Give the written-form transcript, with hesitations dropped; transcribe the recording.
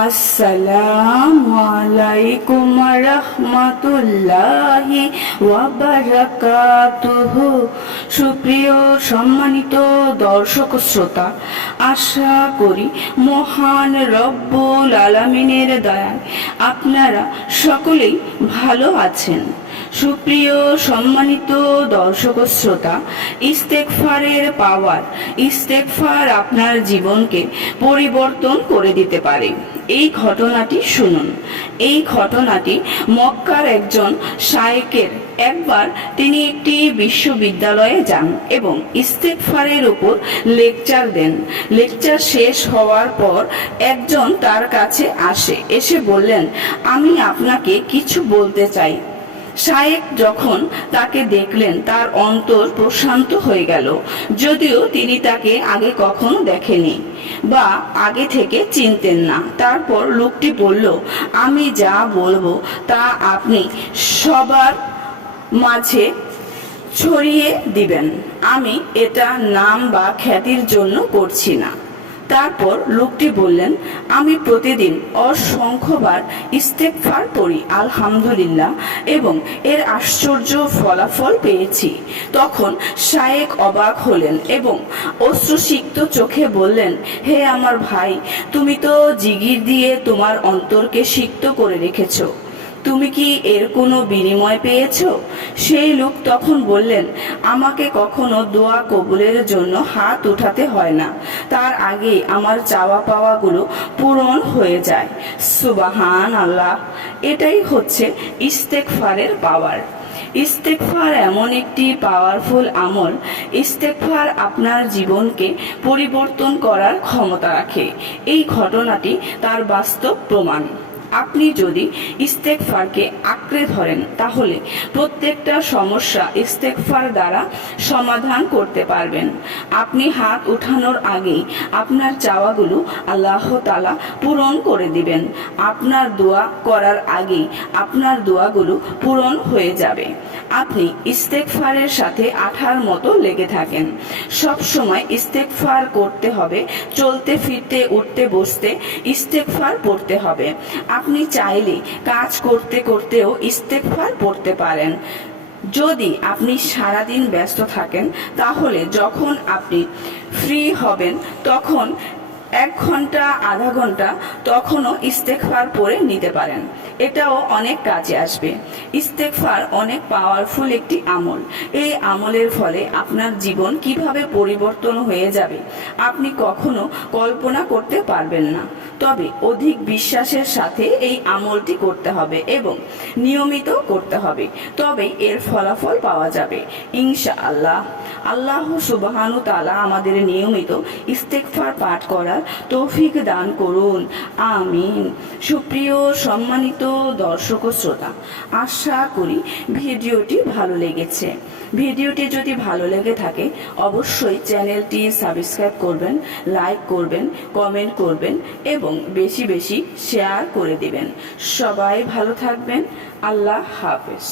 আসসালামু আলাইকুম রাহমাতুল্লাহি ওয়া বারাকাতুহু। সুপ্রিয় সম্মানিত দর্শক শ্রোতা, আশা করি মহান রব্বুল আলামিনের দয়ায় আপনারা সকলেই ভালো আছেন। সুপ্রিয় সম্মানিত দর্শক শ্রোতা, ইস্তেগফারের পাওয়ার। ইস্তেগফার আপনার জীবনকে পরিবর্তন করে দিতে পারে। এই ঘটনাটি শুনুন। এই ঘটনাটি মক্কার একজন শায়েখের। একবার তিনি একটি বিশ্ববিদ্যালয়ে যান এবং ইস্তেগফারের উপর লেকচার দেন। লেকচার শেষ হওয়ার পর একজন তার কাছে এসে বললেন, আমি আপনাকে কিছু বলতে চাই। শায়েখ যখন তাকে দেখলেন তার অন্তর প্রশান্ত হয়ে গেল, যদিও তিনি তাকে আগে কখনো দেখেনি বা আগে থেকে চিনতেন না। তারপর লোকটি বলল, আমি যা বলবো তা আপনি সবার মাঝে ছড়িয়ে দিবেন। আমি এটা নাম বা খ্যাতির জন্য করছি না। তারপর লোকটি বললেন, আমি প্রতিদিন অসংখ্যবার ইস্তেগফার পড়ি আলহামদুলিল্লাহ, এবং এর আশ্চর্য ফলাফল পেয়েছি। তখন শায়েখ অবাক হলেন এবং অশ্রুসিক্ত চোখে বললেন, হে আমার ভাই, তুমি তো জিগির দিয়ে তোমার অন্তরকে সিক্ত করে রেখেছো। তুমি কি এর কোনো বিনিময় পেয়েছো? সেই লোক তখন বললেন, আমাকে কখনো দোয়া কবুলের জন্য হাত উঠাতে হয় না, তার আগে আমার চাওয়া পাওয়াগুলো পূরণ হয়ে যায়। সুবহান আল্লাহ। এটাই হচ্ছে ইস্তেগফারের পাওয়ার। ইস্তেগফার এমন একটি পাওয়ারফুল আমল। ইস্তেগফার আপনার জীবনকে পরিবর্তন করার ক্ষমতা রাখে। এই ঘটনাটি তার বাস্তব প্রমাণ। আপনি যদি ইস্তেগফারকে আঁকড়ে ধরেন তাহলে প্রত্যেকটা সমস্যা ইস্তেগফার দ্বারা সমাধান করতে পারবেন। আপনি হাত উঠানোর আগেই আপনার চাওয়াগুলো আল্লাহ তাআলা পূরণ করে দিবেন। আপনার দোয়া করার আগেই আপনার দোয়াগুলো পূরণ হয়ে যাবে। আপনি ইস্তেগফারের সাথে আঠার মতো লেগে থাকেন। সব সময় ইস্তেগফার করতে হবে। চলতে ফিরতে উঠতে বসতে ইস্তেগফার পড়তে হবে। আপনি চাইলে কাজ করতে করতেও ইস্তেগফার পড়তে পারেন। যদি আপনি সারাদিন ব্যস্ত থাকেন তাহলে যখন আপনি ফ্রি হবেন তখন 1 ঘন্টা আধা ঘন্টা তখনও ইস্তেগফার পড়ে নিতে পারেন। এটাও অনেক কাজে আসবে। ইস্তেগফার অনেক পাওয়ারফুল একটি আমল। এই আমলের ফলে আপনার জীবন কিভাবে পরিবর্তন হয়ে যাবে আপনি কখনো কল্পনা করতে পারবেন না। তবে অধিক বিশ্বাসের সাথে এই আমলটি করতে হবে এবং নিয়মিত করতে হবে, তবে এর ফলাফল পাওয়া যাবে ইনশাআল্লাহ। আল্লাহ সুবহানাহু ওয়া তাআলা আমাদের নিয়মিত ইস্তেগফার পাঠ করার তৌফিক দান করুন, আমিন। সুপ্রিয় সম্মানিত দর্শক শ্রোতা, আশা করি ভিডিওটি ভালো লেগেছে। ভিডিওটি যদি ভালো লেগে থাকে অবশ্যই চ্যানেলটি সাবস্ক্রাইব করবেন, লাইক করবেন, কমেন্ট করবেন এবং বেশি বেশি শেয়ার করে দিবেন। সবাই ভালো থাকবেন। আল্লাহ হাফেজ।